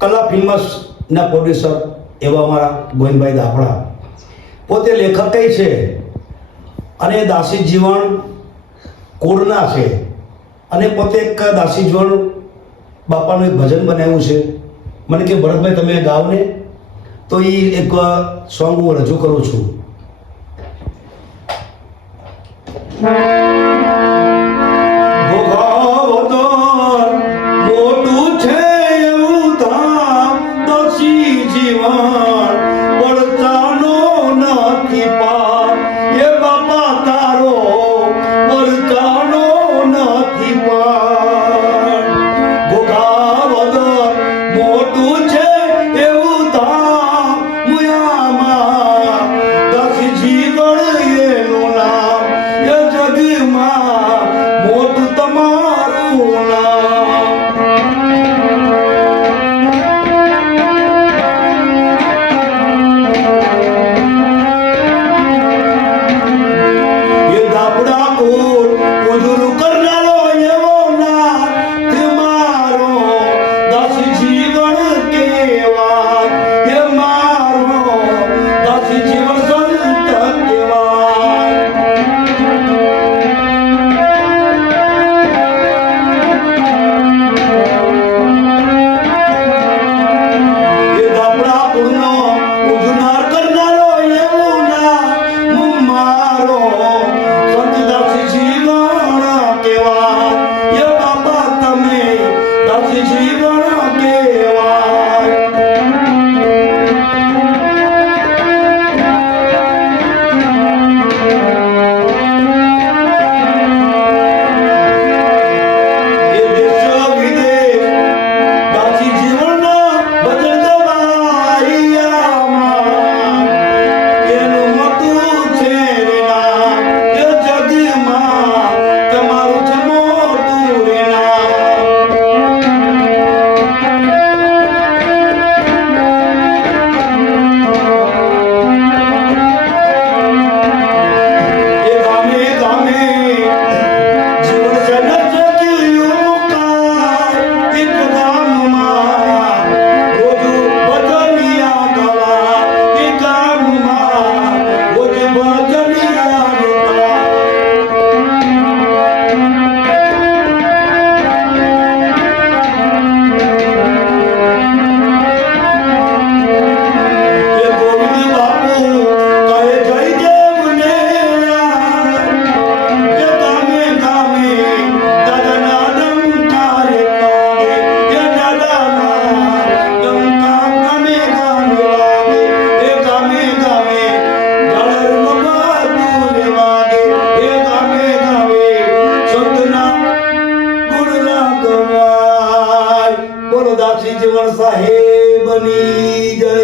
કલા ફિલ્મ્સના પ્રોડ્યુસર એવા અમારા ગોવિંદભાઈ દાફડા પોતે લેખક છે અને દાસી જીવન કોડના છે અને પોતે એક દાસી જીવન બાપાનું એક ભજન બનાવ્યું છે. મને કે ભરતભાઈ તમે ગાઓ ને, તો એ એક સોંગ હું રજૂ કરું છું. મોટું છે એવું ધામ દાસી જીવન પડતાનો નથી પાર, એ બાપા તારો પડતાનો નથી પાર. ગોગાવદર મોટું છે એવું ધામ મુયામાં દાસી જીવન એનું નામ, એ જગમાં મોટું તમારું નામ. એ દાપડા કોટ ઉજળું કરનારો એવો નાથ મારો દાસી જીવન કેવાય, એ મારો દાસી જીવન સંત કેવાય. એ દાપડા પૂર્ણો ઉજનાર કરનારો એવો નાથ મારો સંત દાસી જીવન કેવાય, એ બાપા તમે દાસી જીવન કેવાય. એ દેશ વિદેશ દાસી જીવનના ભજન ગવાઈયામાં એનું મોટું છે નામ, એ જગમાં તમારું છે મોટું નામ. એ ગામે ગામે જીવન જનત જીવ્યું કાય, એક ગામમાં રોજ ભજનિયા ગવા, એ ગામમાં રોજ ભજનિયા ગવા. એ ગોવિંદ બાપુ કહે જય દેવને રામ, એ ગામે ગામે દાદાના ડંકારે વાગે, એ દાદાના ડંકા ગામે ગામે વાગે, એ ગામે ગામે ગાળરનો બાજુને વાગે, એ ગામે ગામે સંતના ગુણના ગવાય. બોલો દાસી જીવન સાહેબની જય.